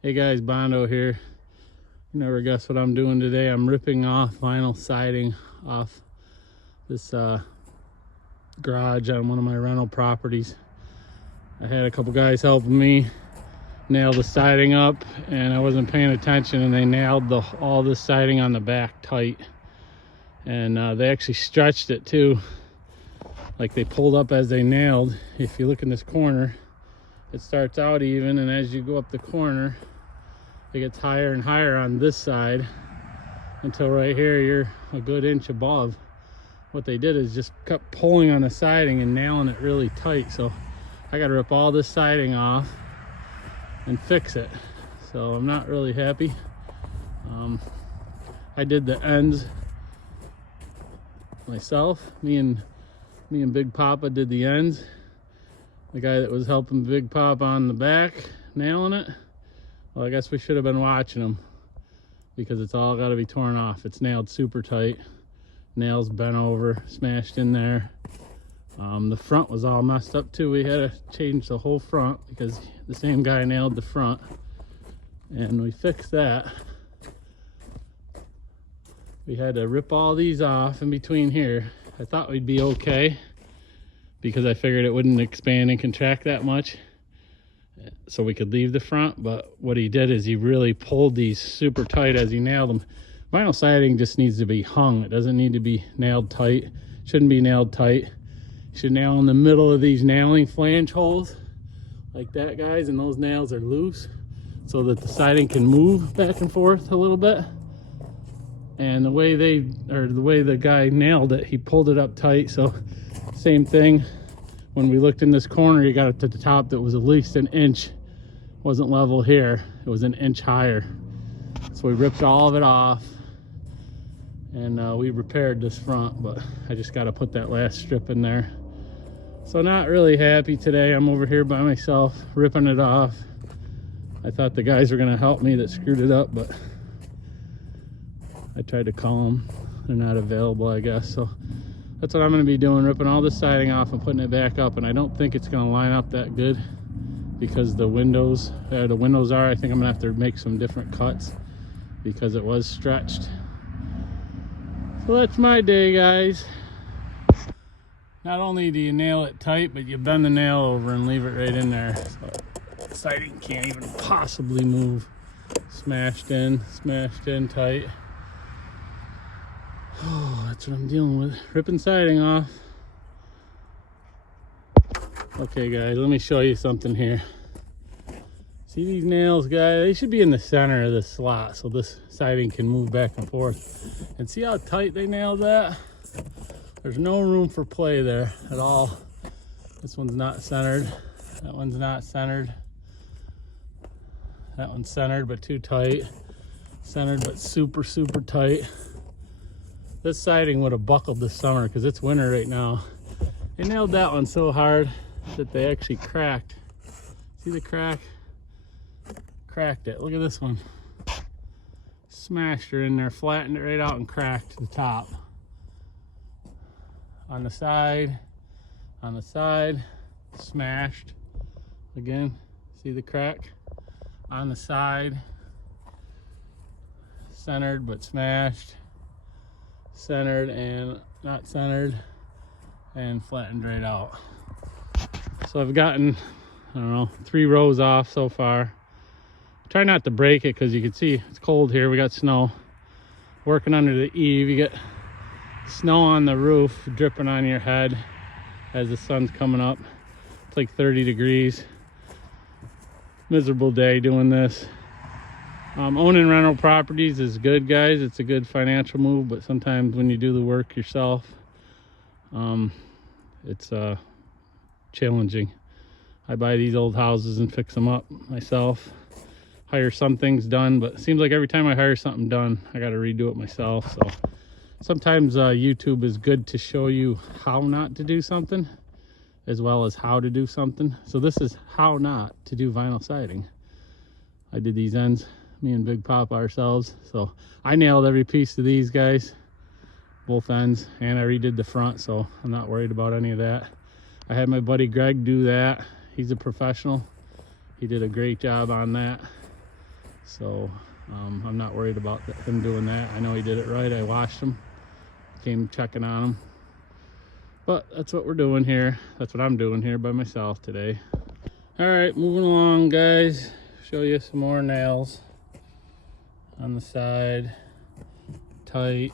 Hey guys, Bondo here. You never guess what I'm doing today. I'm ripping off vinyl siding off this garage on one of my rental properties. I had a couple guys helping me nail the siding up, and I wasn't paying attention, and they nailed all the siding on the back tight. And they actually stretched it too. Like they pulled up as they nailed. If you look in this corner, it starts out even, and as you go up the corner, it gets higher and higher on this side until right here you're a good inch above. What they did is just kept pulling on the siding and nailing it really tight. So I got to rip all this siding off and fix it. So I'm not really happy. I did the ends myself. Me and Big Papa did the ends. The guy that was helping Big Papa on the back, nailing it, well, I guess we should have been watching him, because it's all got to be torn off. It's nailed super tight. Nails bent over, smashed in there. The front was all messed up too. We had to change the whole front because the same guy nailed the front, and we fixed that. We had to rip all these off in between here. I thought we'd be okay because I figured it wouldn't expand and contract that much, so we could leave the front. But what he did is he really pulled these super tight as he nailed them. Vinyl siding just needs to be hung. It doesn't need to be nailed tight. Shouldn't be nailed tight. You should nail in the middle of these nailing flange holes like that, guys, and those nails are loose so that the siding can move back and forth a little bit. And the way the guy nailed it, he pulled it up tight. So same thing, when we looked in this corner, you got it to the top that was at least an inch. Wasn't level here, it was an inch higher. So we ripped all of it off, and we repaired this front, but I just got to put that last strip in there. So not really happy today. I'm over here by myself ripping it off. I thought the guys were going to help me that screwed it up, but I tried to call them. They're not available, I guess. So that's what I'm going to be doing, ripping all the siding off and putting it back up. And I don't think it's going to line up that good because the windows are, I think I'm going to have to make some different cuts because it was stretched. So that's my day, guys. Not only do you nail it tight, but you bend the nail over and leave it right in there. So the siding can't even possibly move. Smashed in tight. Oh, that's what I'm dealing with. Ripping siding off. Okay, guys, let me show you something here. See these nails, guys? They should be in the center of this slot so this siding can move back and forth. And see how tight they nailed that? There's no room for play there at all. This one's not centered. That one's not centered. That one's centered but too tight. Centered but super, super tight. This siding would have buckled this summer because it's winter right now. They nailed that one so hard that they actually cracked. See the crack? Cracked it. Look at this one. Smashed her in there, flattened it right out and cracked the top. On the side, smashed. Again, see the crack? On the side, centered but smashed. Centered and not centered, and flattened right out. So I've gotten, I don't know, 3 rows off so far. Try not to break it because you can see it's cold here. We got snow. Working under the eave, you get snow on the roof dripping on your head as the sun's coming up. It's like 30 degrees. Miserable day doing this. Owning rental properties is good, guys. It's a good financial move, but sometimes when you do the work yourself, it's challenging. I buy these old houses and fix them up myself. Hire some things done, but it seems like every time I hire something done, I got to redo it myself. So sometimes YouTube is good to show you how not to do something as well as how to do something. So this is how not to do vinyl siding. I did these ends, me and Big Pop ourselves. So I nailed every piece of these, guys, both ends, and I redid the front, so I'm not worried about any of that. I had my buddy Greg do that. He's a professional. He did a great job on that. So I'm not worried about him doing that. I know he did it right. I watched him, came checking on him. But that's what we're doing here. That's what I'm doing here by myself today. All right, moving along, guys. Show you some more nails on the side. Tight,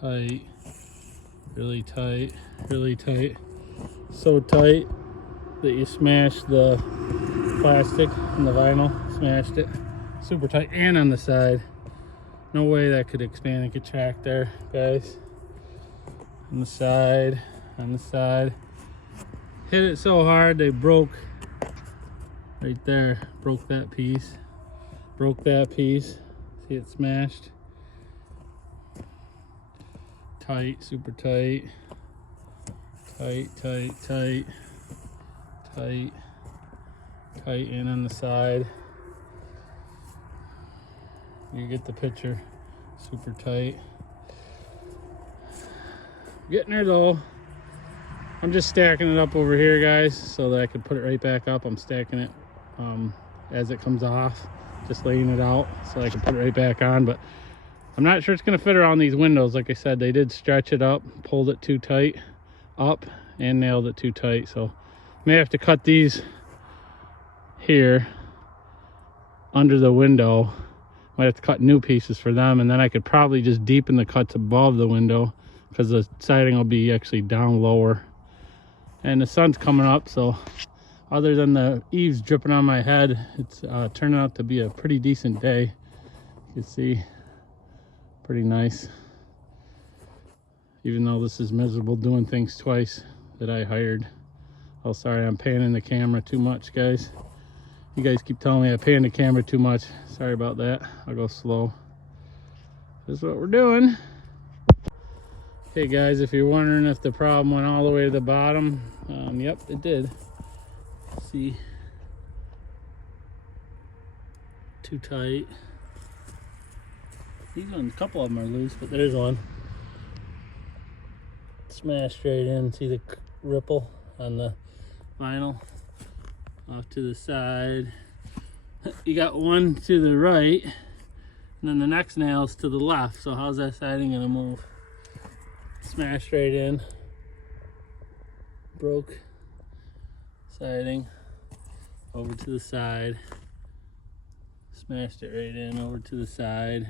tight, really tight, really tight. So tight that you smashed the plastic and the vinyl, smashed it. Super tight, and on the side. No way that could expand and contract there, guys. On the side, on the side. Hit it so hard they broke right there. Broke that piece. Broke that piece. See it smashed. Tight, super tight. Tight, tight, tight. Tight. Tight in on the side. You get the picture. Super tight. Getting there though. I'm just stacking it up over here, guys, so that I can put it right back up. I'm stacking it as it comes off, just laying it out so I can put it right back on. But I'm not sure it's going to fit around these windows. Like I said, they did stretch it up, pulled it too tight up, and nailed it too tight. So may have to cut these here under the window. Might have to cut new pieces for them, and then I could probably just deepen the cuts above the window because the siding will be actually down lower. And the sun's coming up, so other than the eaves dripping on my head, it's turning out to be a pretty decent day. You can see, pretty nice. Even though this is miserable doing things twice that I hired. Oh, sorry, I'm panning the camera too much, guys. You guys keep telling me I pan the camera too much. Sorry about that. I'll go slow. This is what we're doing. Okay, guys, if you're wondering if the problem went all the way to the bottom, yep, it did. See? Too tight. These ones, a couple of them are loose, but there's one. Smashed straight in. See the ripple on the vinyl? Off to the side. You got one to the right, and then the next nail's to the left. So how's that siding gonna move? Smashed right in. Broke siding. Over to the side. Smashed it right in, over to the side.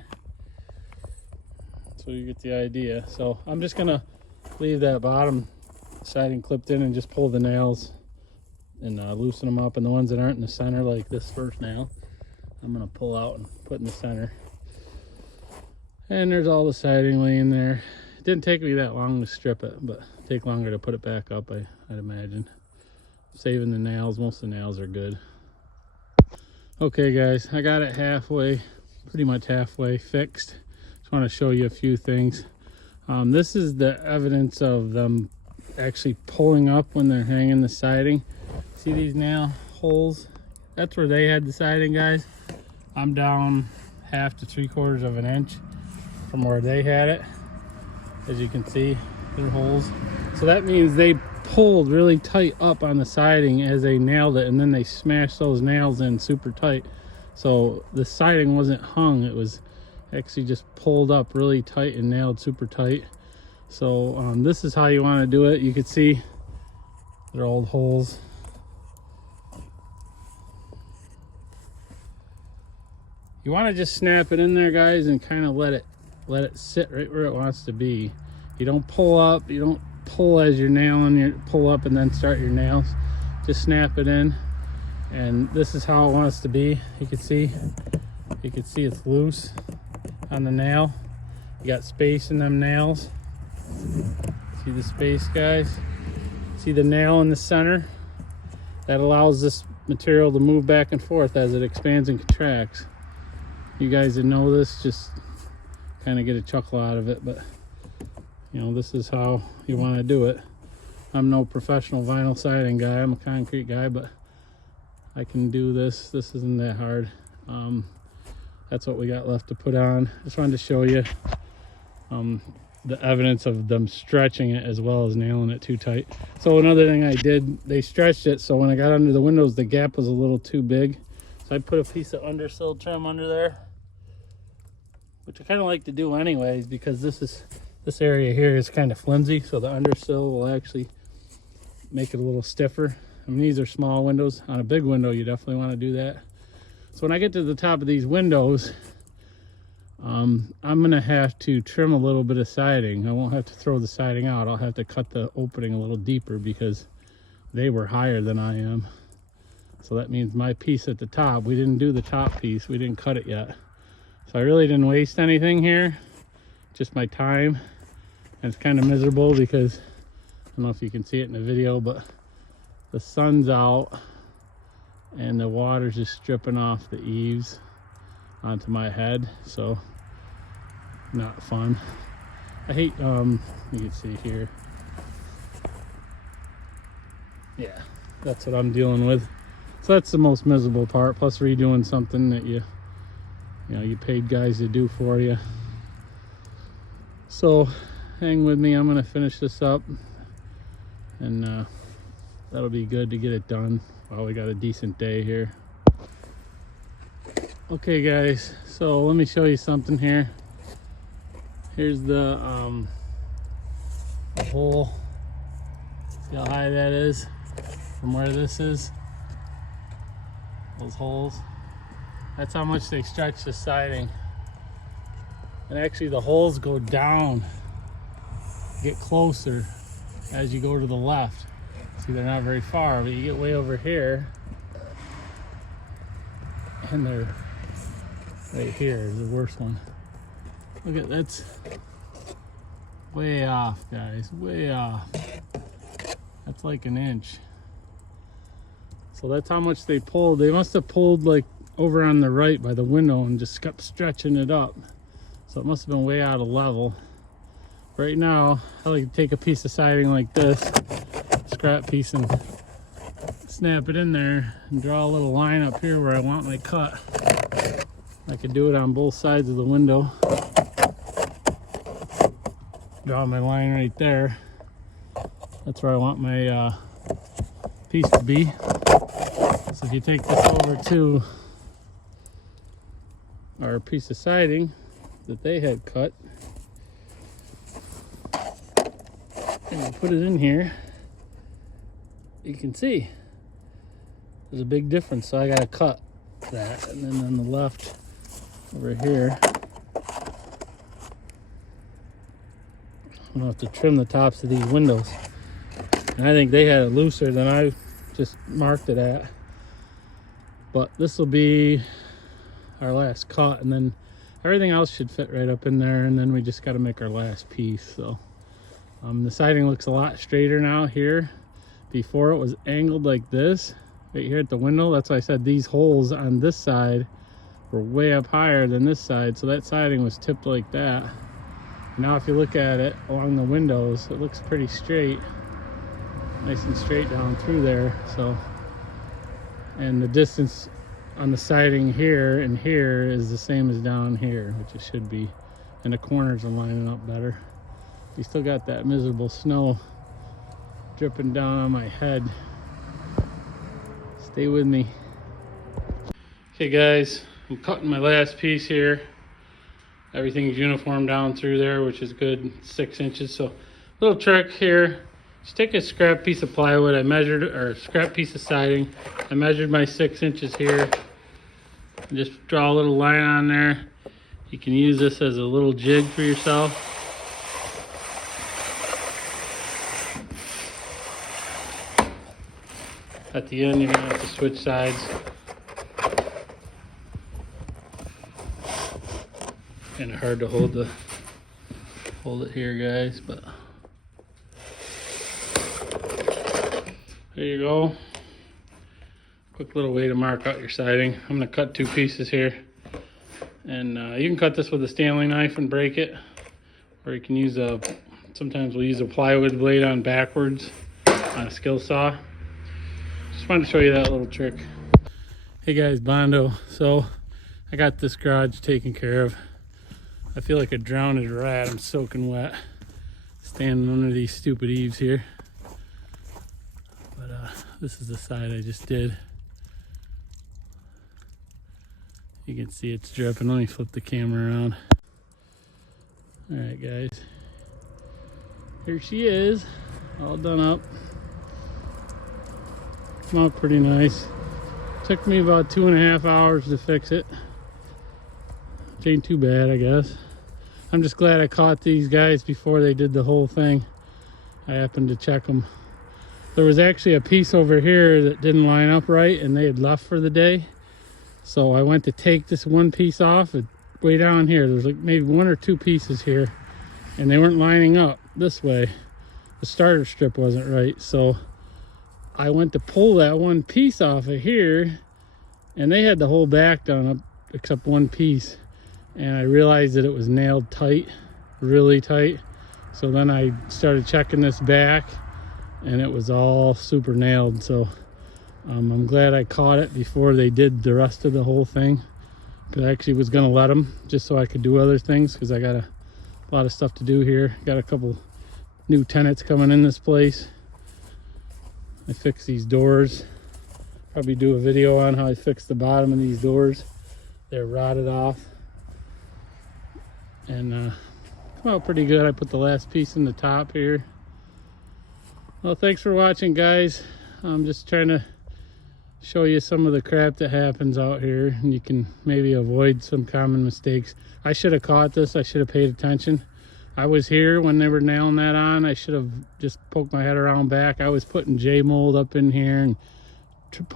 So you get the idea. So I'm just gonna leave that bottom siding clipped in and just pull the nails and loosen them up. And the ones that aren't in the center, like this first nail, I'm gonna pull out and put in the center. And there's all the siding laying there. It didn't take me that long to strip it, but it'd take longer to put it back up, I'd imagine. Saving the nails, most of the nails are good. Okay, guys, I got it halfway, pretty much halfway fixed. Just want to show you a few things. This is the evidence of them actually pulling up when they're hanging the siding. See these nail holes? That's where they had the siding, guys. I'm down 1/2 to 3/4 of an inch from where they had it. As you can see, their holes. So that means they pulled really tight up on the siding as they nailed it, and then they smashed those nails in super tight. So the siding wasn't hung, it was actually just pulled up really tight and nailed super tight. So this is how you want to do it. You can see their old holes. You want to just snap it in there, guys, and kind of let it sit right where it wants to be. You don't pull up, you don't pull as you're nailing, you pull up and then start your nails. Just snap it in, and this is how it wants to be. You can see it's loose on the nail. You got space in them nails. See the space, guys? See the nail in the center? That allows this material to move back and forth as it expands and contracts. You guys that know this just kind of get a chuckle out of it, but you know, this is how you want to do it. I'm no professional vinyl siding guy, I'm a concrete guy, but I can do this. This isn't that hard. That's what we got left to put on. Just wanted to show you the evidence of them stretching it as well as nailing it too tight. So another thing I did, they stretched it so when I got under the windows the gap was a little too big, So I put a piece of undersill trim under there, which I kind of like to do anyways, because this area here is kind of flimsy, so the undersill will actually make it a little stiffer. I mean, these are small windows. On a big window, you definitely want to do that. So when I get to the top of these windows, I'm gonna have to trim a little bit of siding. I won't have to throw the siding out. I'll have to cut the opening a little deeper because they were higher than I am. So that means my piece at the top, we didn't do the top piece, we didn't cut it yet. So I really didn't waste anything here, just my time. And it's kind of miserable because, I don't know if you can see it in the video, but the sun's out and the water's just dripping off the eaves onto my head, so not fun. I hate, you can see here. Yeah, that's what I'm dealing with. So that's the most miserable part, plus redoing something that you paid guys to do for you. So hang with me, I'm gonna finish this up, and that'll be good to get it done while we got a decent day here. Okay guys, so let me show you something here. Here's the hole. See how high that is from where this is? Those holes. That's how much they stretch the siding. And actually the holes go down, get closer as you go to the left. See, they're not very far, but you get way over here and they're right here is the worst one. Look at that's way off, guys, way off. That's like an inch. So that's how much they pulled. They must have pulled like over on the right by the window and just kept stretching it up. So it must have been way out of level. Right now, I like to take a piece of siding like this, scrap piece, and snap it in there and draw a little line up here where I want my cut. I could do it on both sides of the window. Draw my line right there. That's where I want my piece to be. So if you take this over to our piece of siding that they had cut, and you put it in here, you can see there's a big difference. So I gotta cut that, and then on the left over here, I'm gonna have to trim the tops of these windows. And I think they had it looser than I just marked it at. But this will be our last cut, and then everything else should fit right up in there, and then we just got to make our last piece. So the siding looks a lot straighter now here. Before it was angled like this right here at the window. That's why I said these holes on this side were way up higher than this side, so that siding was tipped like that. Now if you look at it along the windows, it looks pretty straight, nice and straight down through there. So, and the distance on the siding here and here is the same as down here, which it should be, and the corners are lining up better. You still got that miserable snow dripping down on my head. Stay with me. Okay guys, I'm cutting my last piece here. Everything's uniform down through there, which is good, 6 inches. So little trick here, just take a scrap piece of plywood. I measured, or scrap piece of siding. I measured my 6 inches here. And just draw a little line on there. You can use this as a little jig for yourself. At the end, you're gonna have to switch sides. Kind of hard to hold it here, guys, but there you go. Quick little way to mark out your siding. I'm gonna cut 2 pieces here, and you can cut this with a Stanley knife and break it, or you can use sometimes we'll use a plywood blade on backwards on a skill saw. Just wanted to show you that little trick. Hey guys, Bondo. So I got this garage taken care of. I feel like a drowned rat. I'm soaking wet, standing under these stupid eaves here. But this is the side I just did. You can see it's dripping. Let me flip the camera around. All right, guys. Here she is, all done up. Come out pretty nice. Took me about 2.5 hours to fix it. Which ain't too bad, I guess. I'm just glad I caught these guys before they did the whole thing. I happened to check them. There was actually a piece over here that didn't line up right, and they had left for the day. So I went to take this one piece off, and way down here, there's like maybe 1 or 2 pieces here, and they weren't lining up this way. The starter strip wasn't right, so I went to pull that one piece off of here, and they had the whole back done up except one piece, and I realized that it was nailed tight, really tight. So then I started checking this back, and it was all super nailed. So I'm glad I caught it before they did the rest of the whole thing, because I actually was going to let them just so I could do other things, because I got a lot of stuff to do here. Got a couple new tenants coming in this place. I fixed these doors. Probably do a video on how I fixed the bottom of these doors. They're rotted off, and come out pretty good. I put the last piece in the top here. Well, thanks for watching, guys. I'm just trying to show you some of the crap that happens out here, and you can maybe avoid some common mistakes. I should have caught this. I should have paid attention. I was here when they were nailing that on. I should have just poked my head around back. I was putting J-mold up in here and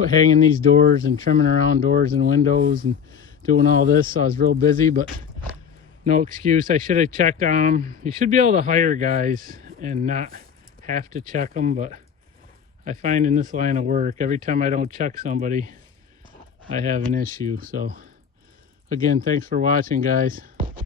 hanging these doors and trimming around doors and windows and doing all this. So I was real busy, but no excuse. I should have checked on them. You should be able to hire guys and not have to check them, but I find in this line of work, every time I don't check somebody, I have an issue. So again, thanks for watching, guys.